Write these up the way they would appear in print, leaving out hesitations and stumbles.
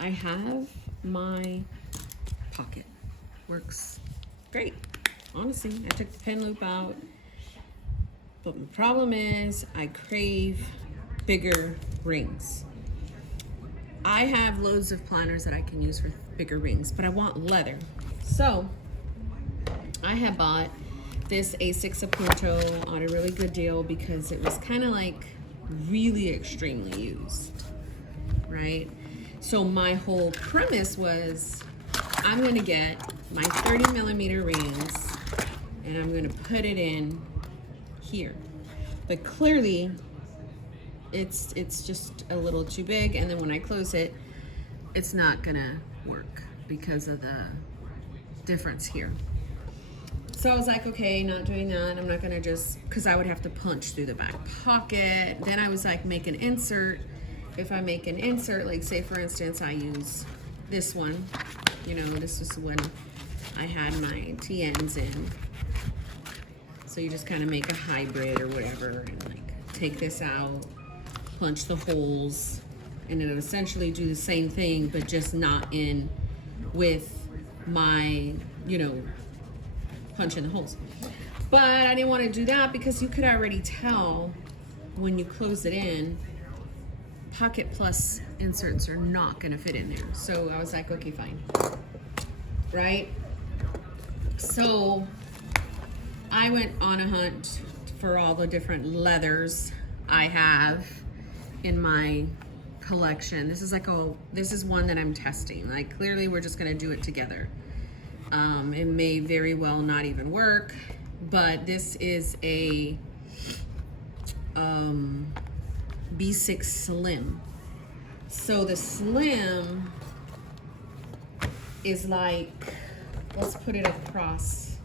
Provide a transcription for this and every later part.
I have my pocket. Works great. Honestly, I took the pen loop out. But the problem is I crave bigger rings. I have loads of planners that I can use for bigger rings, but I want leather. So I had bought this A6 Apunto on a really good deal because it was kind of like really extremely used, right? So my whole premise was I'm gonna get my 30 millimeter rings and I'm gonna put it in here. But clearly it's just a little too big, and then when I close it, it's not gonna work because of the difference here. So I was like, okay, not doing that. I'm not gonna just, because I would have to punch through the back pocket. Then I was like, make an insert. If I make an insert, like say for instance, I use this one, you know, this is when I had my TNs in. So you just kind of make a hybrid or whatever and like take this out, punch the holes, and it'll essentially do the same thing, but just not in with my, you know, punching the holes. But I didn't want to do that because you could already tell when you close it in, Pocket Plus inserts are not going to fit in there. So I was like, okay, fine. Right? So I went on a hunt for all the different leathers I have in my collection. This is one that I'm testing. Like clearly we're just going to do it together. It may very well not even work, but this is a B6 Slim. So the Slim is like, let's put it across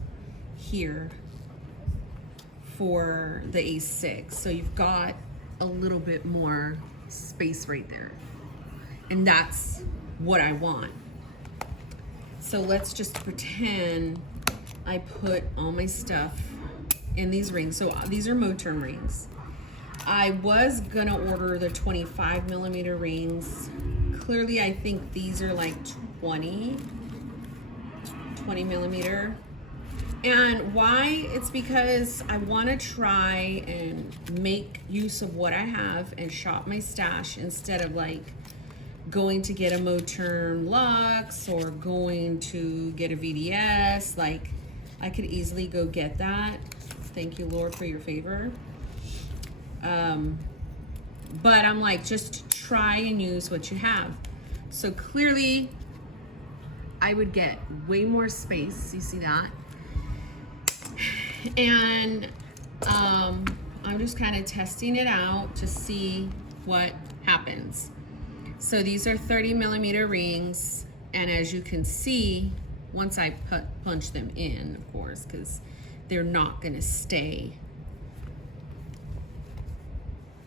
here for the A6. So you've got a little bit more space right there. And that's what I want. So let's just pretend I put all my stuff in these rings. So these are Moterm rings. I was gonna order the 25 millimeter rings. Clearly I think these are like 20 millimeter. And why? It's because I wanna try and make use of what I have and shop my stash instead of like going to get a Moterm Luxe or going to get a VDS. Like I could easily go get that. Thank you, Lord, for your favor. But I'm like, just try and use what you have. So clearly I would get way more space. You see that? And I'm just kind of testing it out to see what happens. So these are 30 millimeter rings, and as you can see, once I punch them in, of course, because they're not gonna stay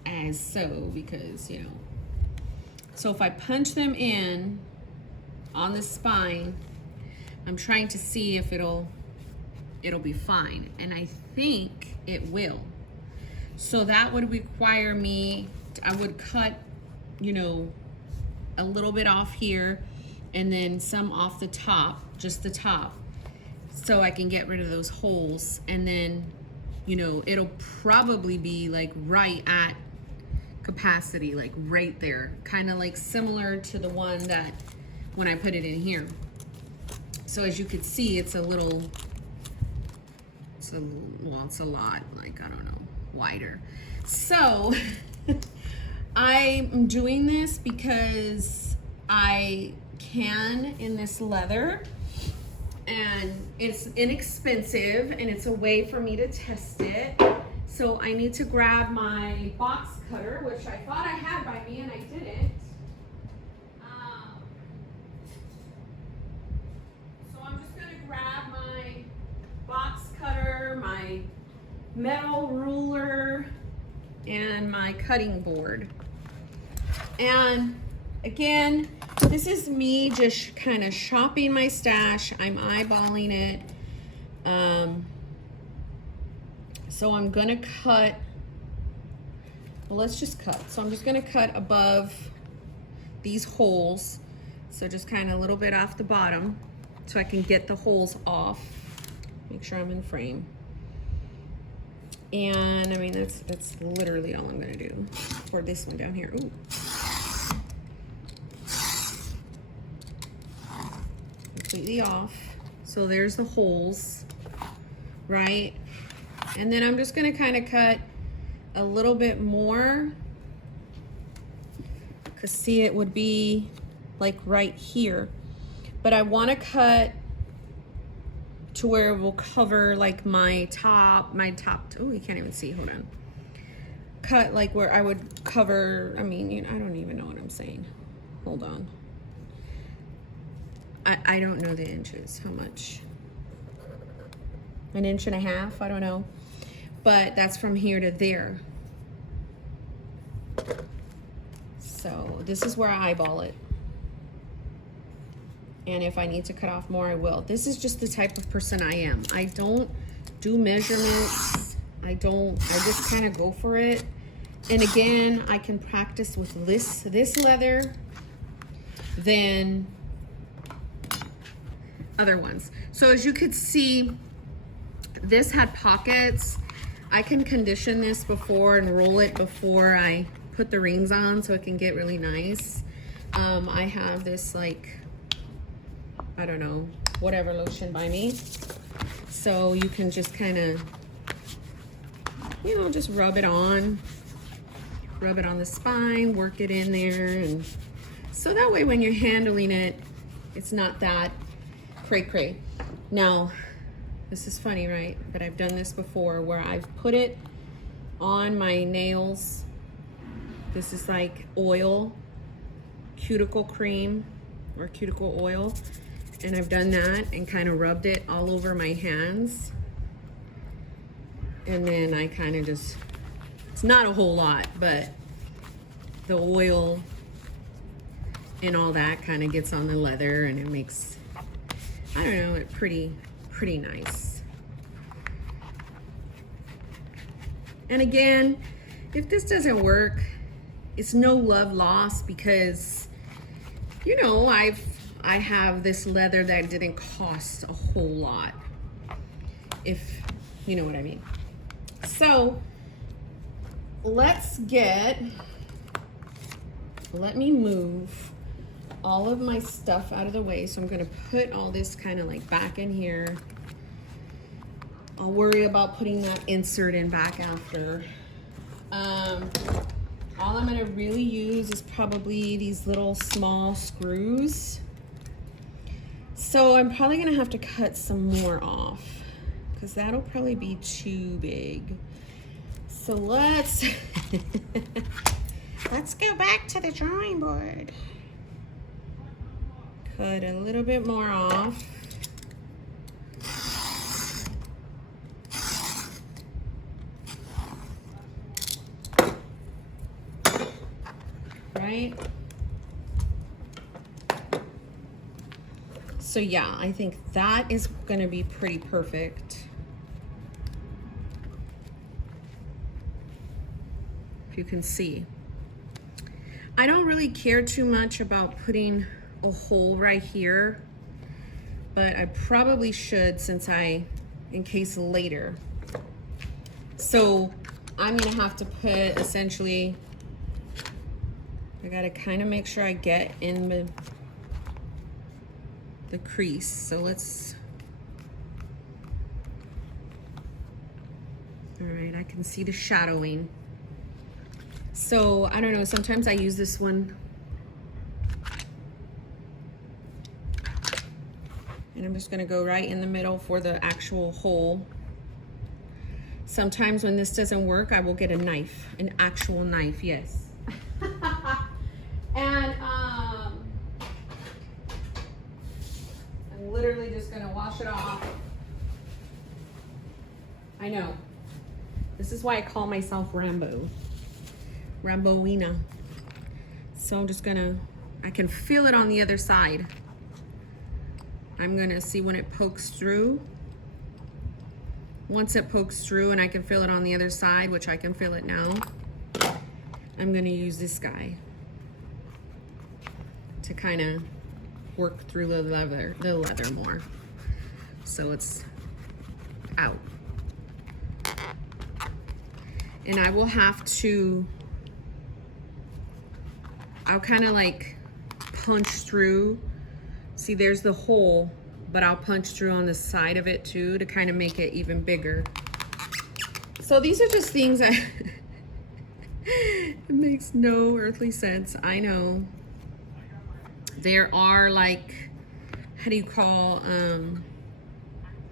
as so, because, you know. So if I punch them in on the spine, I'm trying to see if it'll be fine, and I think it will. So that would require me, I would cut, you know, a little bit off here and then some off the top, just the top, so I can get rid of those holes. And then, you know, it'll probably be like right at capacity, like right there, kind of like similar to the one that when I put it in here. So as you can see, it's a little, well, it's a lot, like, I don't know, wider. So I'm doing this because I can in this leather, and it's inexpensive, and it's a way for me to test it. So I need to grab my box cutter, which I thought I had by me and I didn't. So I'm just gonna grab my box cutter, my metal ruler, and my cutting board. And again, this is me just kind of shopping my stash. I'm eyeballing it. So I'm gonna cut, well, let's just cut. So I'm just gonna cut above these holes So just kind of a little bit off the bottom so I can get the holes off. Make sure I'm in frame. And I mean, that's literally all I'm gonna do for this one down here. Ooh. Completely off. So there's the holes, right? And then I'm just gonna kind of cut a little bit more, because see, it would be like right here. But I wanna cut to where it will cover like my top, oh, you can't even see, hold on. Cut like where I would cover, I mean, you know, I don't even know what I'm saying. Hold on. I don't know the inches, how much? 1.5 inches, I don't know. But that's from here to there. So this is where I eyeball it. And if I need to cut off more, I will. This is just the type of person I am. I don't do measurements. I just kind of go for it. And again, I can practice with this leather than other ones. So as you could see, this had pockets. I can condition this before and roll it before I put the rings on so it can get really nice. I have this like, I don't know, whatever lotion by me. So you can just kind of, you know, just rub it on the spine, work it in there. And so that way when you're handling it, it's not that cray-cray. Now, this is funny, right? But I've done this before where I've put it on my nails. This is like oil, cuticle cream or cuticle oil. And I've done that and kind of rubbed it all over my hands. And then I kind of just, it's not a whole lot, but the oil and all that kind of gets on the leather and it makes, I don't know, it pretty nice. And again, if this doesn't work, it's no love lost, because, you know, I have this leather that didn't cost a whole lot, if you know what I mean. So let me move all of my stuff out of the way. So I'm gonna put all this kind of like back in here. I'll worry about putting that insert in back after. All I'm gonna really use is probably these little small screws. So I'm probably gonna have to cut some more off because that'll probably be too big. So let's go back to the drawing board. Cut a little bit more off. Right? So yeah, I think that is gonna be pretty perfect. If you can see. I don't really care too much about putting a hole right here, but I probably should in case later. So I'm gonna have to put essentially, I gotta kind of make sure I get in the crease. So let's, all right, I can see the shadowing. So I don't know, sometimes I use this one. And I'm just gonna go right in the middle for the actual hole. Sometimes when this doesn't work, I will get a knife, an actual knife, yes. And I'm literally just gonna wash it off. I know. This is why I call myself Rambo. Ramboina. So I'm just gonna, I can feel it on the other side. I'm gonna see when it pokes through. Once it pokes through and I can feel it on the other side, which I can feel it now, I'm gonna use this guy to kind of work through the leather more. So it's out. And I will have to, I'll kind of like punch through. See, there's the hole, but I'll punch through on the side of it too to kind of make it even bigger. So these are just things that it makes no earthly sense. I know. There are like, how do you call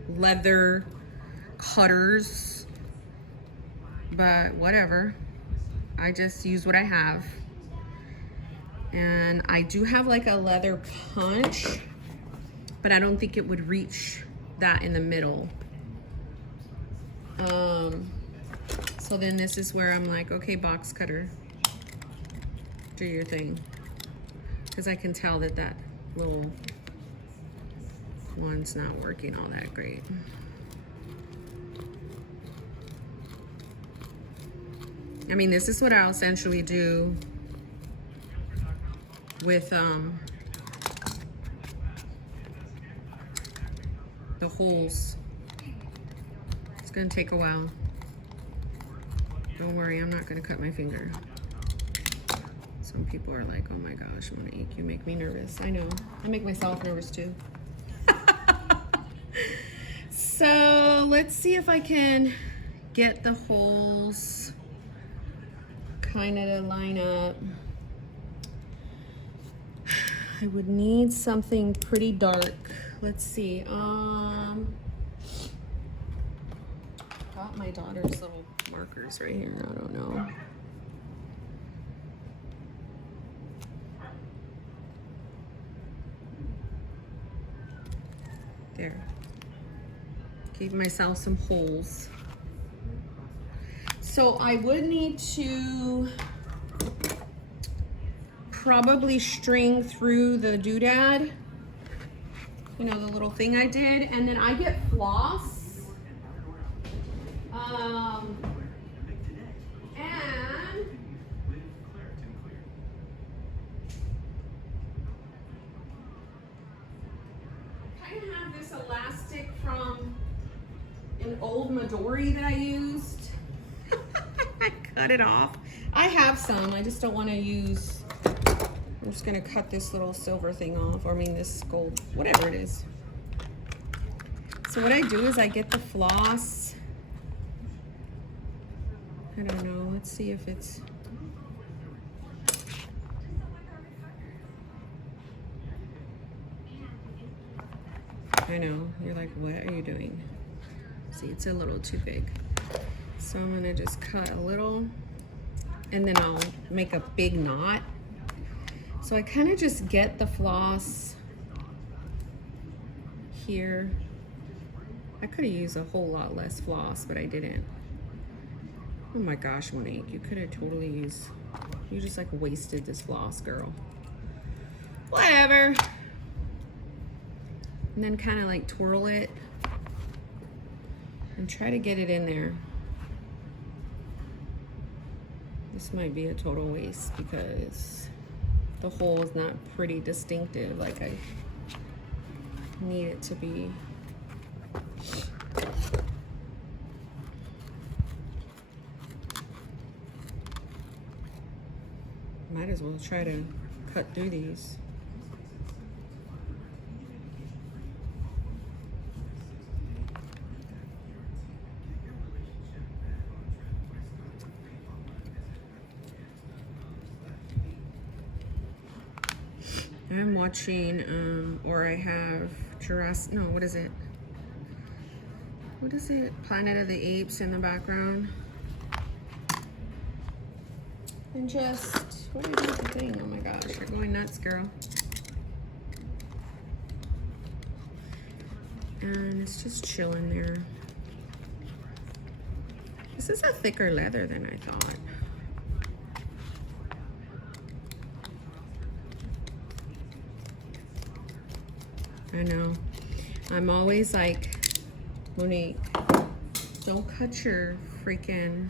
leather cutters, but whatever. I just use what I have. And I do have like a leather punch, but I don't think it would reach that in the middle. So then this is where I'm like, okay, box cutter, do your thing. Because I can tell that that little one's not working all that great. I mean, this is what I'll essentially do with the holes. It's gonna take a while. Don't worry, I'm not gonna cut my finger. Some people are like, oh my gosh, Monique, you make me nervous. I know, I make myself nervous too. So let's see if I can get the holes kind of to line up. I would need something pretty dark. Let's see. Got my daughter's little markers right here. I don't know. There. Gave myself some holes. So I would need to probably string through the doodad, you know, the little thing I did, and then I get floss. And I kind of have this elastic from an old Midori that I used. I cut it off. I have some, I just don't want to use. I'm just gonna cut this little silver thing off, or I mean this gold, whatever it is. So what I do is I get the floss. I don't know, let's see if it's. I know, you're like, what are you doing? See, it's a little too big. So I'm gonna just cut a little, and then I'll make a big knot. So I kind of just get the floss here. I could have used a whole lot less floss, but I didn't. Oh my gosh, Monique, you could have totally used, you just like wasted this floss, girl. Whatever. And then kind of like twirl it and try to get it in there. This might be a total waste because the hole is not pretty distinctive like I need it to be. Might as well try to cut through these. I'm watching, or I have Jurassic, no, what is it? What is it? Planet of the Apes in the background. And just, what do I do with the thing? Oh my gosh, you're going nuts, girl. And it's just chilling there. This is a thicker leather than I thought. I know. I'm always like, Monique, don't cut your freaking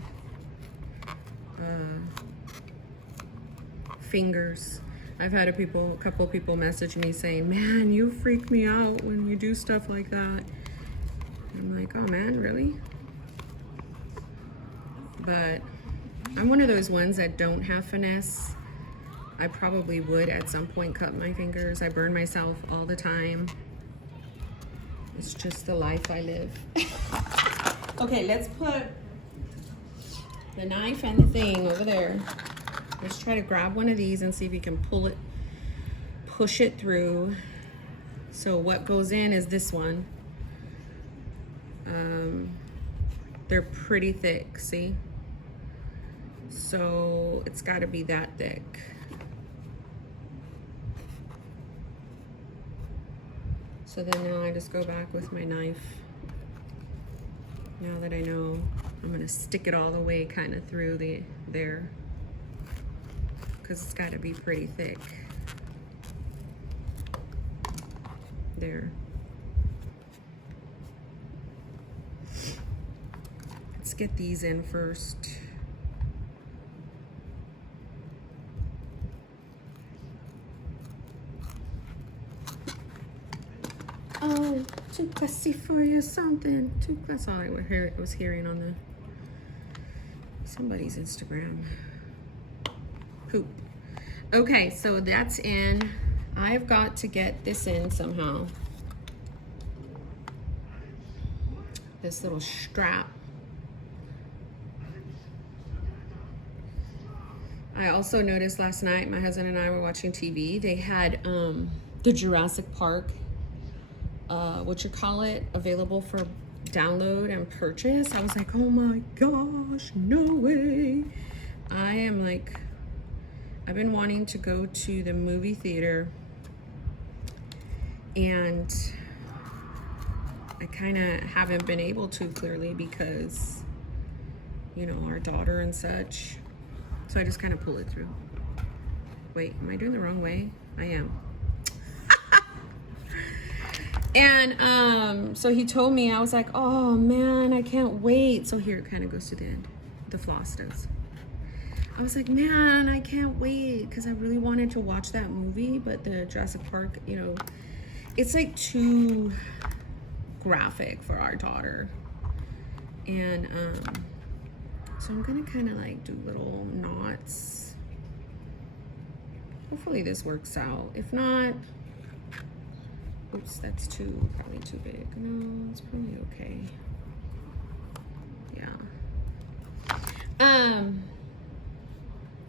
fingers. I've had a couple of people message me saying, man, you freak me out when you do stuff like that. I'm like, oh man, really? But I'm one of those ones that don't have finesse. I probably would at some point cut my fingers. I burn myself all the time. It's just the life I live. Okay, let's put the knife and the thing over there. Let's try to grab one of these and see if we can push it through. So what goes in is this one. They're pretty thick, see? So it's gotta be that thick. So then now I just go back with my knife. Now that I know, I'm gonna stick it all the way kind of through there, because it's gotta be pretty thick. There. Let's get these in first. Oh, too classy for you, something. That's all I was hearing on somebody's Instagram. Poop. Okay, so that's in. I've got to get this in somehow. This little strap. I also noticed last night, my husband and I were watching TV. They had the Jurassic Park, available for download and purchase. I was like, oh my gosh, no way. I've been wanting to go to the movie theater, and I kind of haven't been able to, clearly, because, you know, our daughter and such. So I just kind of pull it through. Wait, am I doing the wrong way? I am. And so he told me, I was like, oh man, I can't wait. So here it kind of goes to the end. The floss does. I was like, man, I can't wait, because I really wanted to watch that movie, but the Jurassic Park, you know, it's like too graphic for our daughter. And so I'm gonna kind of like do little knots. Hopefully this works out. If not, oops, that's probably too big. No, it's probably okay. Yeah.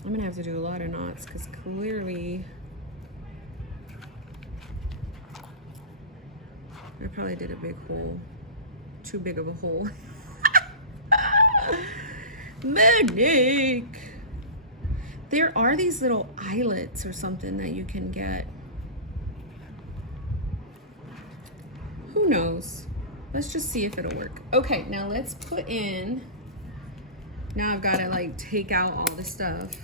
I'm gonna have to do a lot of knots, because clearly I probably did a big hole. Too big of a hole. Monique! There are these little eyelets or something that you can get. Who knows? Let's just see if it'll work. Okay, now let's put in. Now I've got to like take out all the stuff.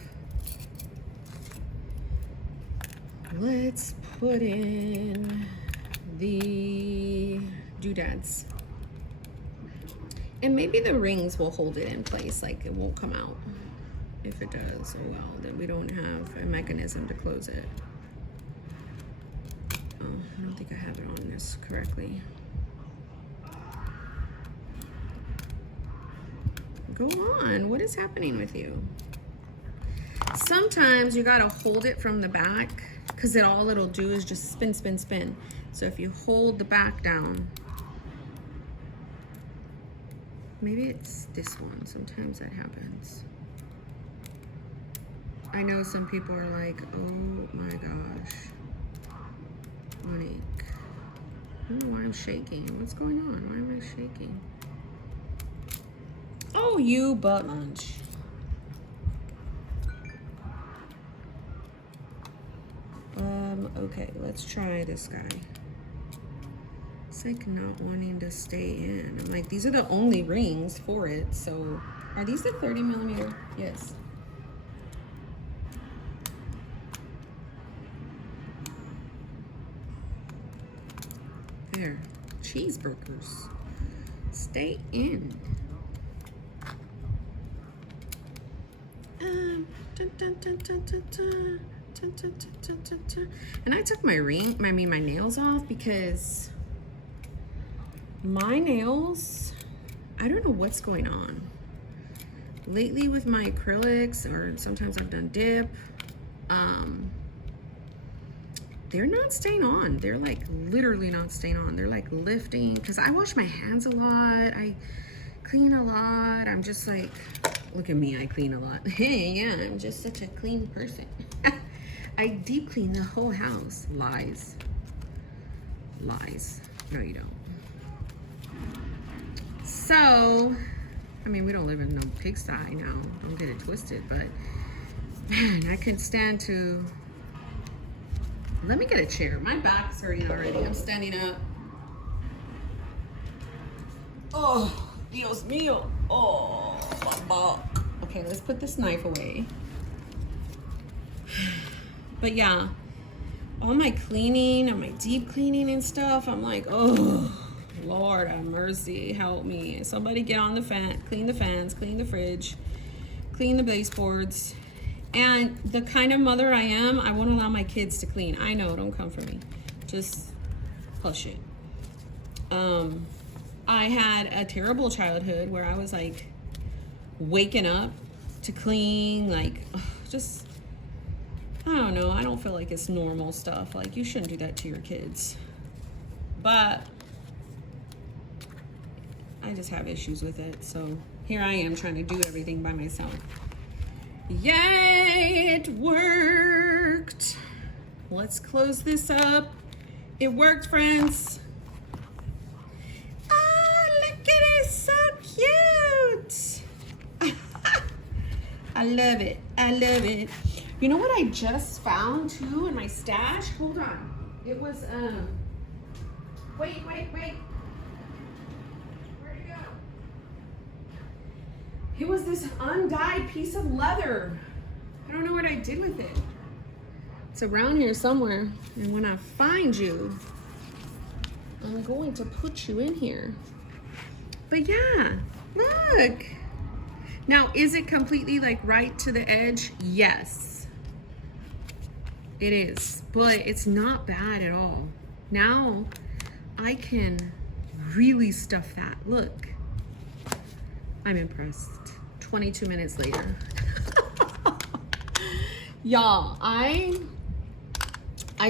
Let's put in the doodads. And maybe the rings will hold it in place, like it won't come out. If it does, oh well, then we don't have a mechanism to close it. Oh, I don't think I have it on this correctly. Go on, what is happening with you? Sometimes you gotta hold it from the back, because all it'll do is just spin, spin, spin. So if you hold the back down, maybe it's this one, sometimes that happens. I know some people are like, oh my gosh, Monique, I don't know why I'm shaking. What's going on? Why am I shaking? Oh, you butt munch. Okay, let's try this guy. It's like not wanting to stay in. I'm like, these are the only rings for it. So are these the 30 millimeter? Yes. There, cheeseburgers. Stay in. Dun, dun, dun, dun, dun, dun. And I took my my nails off because my nails, I don't know what's going on. Lately with my acrylics, or sometimes I've done dip, they're not staying on. They're like literally not staying on. They're like lifting, because I wash my hands a lot. I clean a lot. I'm just like, look at me, I clean a lot. Hey, yeah, I'm just such a clean person. I deep clean the whole house. Lies. Lies. No, you don't. So, I mean, we don't live in no pigsty now. Don't get it twisted, but man, I couldn't stand to. Let me get a chair. My back's hurting already. I'm standing up. Oh, Dios mío. Oh, my back. Okay, let's put this knife away. But yeah, all my cleaning and my deep cleaning and stuff, I'm like, oh, Lord have mercy, help me. Somebody get on the fan, clean the fans, clean the fridge, clean the baseboards. And the kind of mother I am, I won't allow my kids to clean. I know, don't come for me. Just hush it. I had a terrible childhood where I was like waking up to clean, like just, I don't know. I don't feel like it's normal stuff. Like, you shouldn't do that to your kids. But I just have issues with it. So here I am trying to do everything by myself. Yay, it worked. Let's close this up. It worked, friends. Oh, look at it, so cute. I love it, I love it. You know what I just found too in my stash? Hold on. It was, wait. Where'd it go? It was this undyed piece of leather. I don't know what I did with it. It's around here somewhere. And when I find you, I'm going to put you in here. But yeah, look. Now, is it completely like right to the edge? Yes, it is, but it's not bad at all. Now I can really stuff that. Look, I'm impressed. 22 minutes later. Y'all, I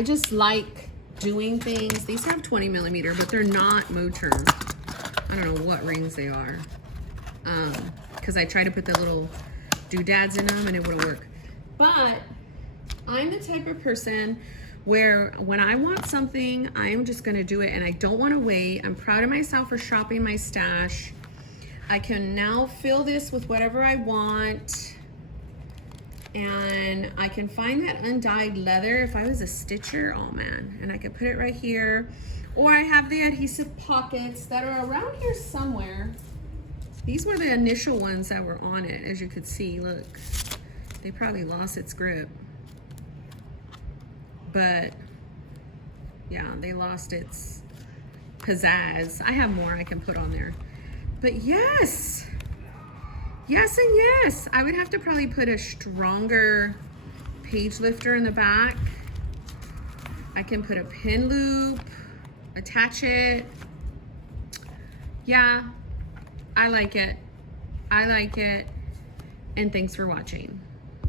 just like doing things. These have 20 millimeter, but they're not motor. I don't know what rings they are. Because I tried to put the little doodads in them and it wouldn't work. But I'm the type of person where when I want something, I'm just gonna do it and I don't wanna wait. I'm proud of myself for shopping my stash. I can now fill this with whatever I want. And I can find that undyed leather if I was a stitcher, oh man. And I could put it right here. Or I have the adhesive pockets that are around here somewhere. These were the initial ones that were on it, as you could see, look. They probably lost its grip. But yeah, they lost its pizzazz. I have more I can put on there. But yes, yes and yes. I would have to probably put a stronger page lifter in the back. I can put a pin loop, attach it. Yeah, I like it. I like it. And thanks for watching.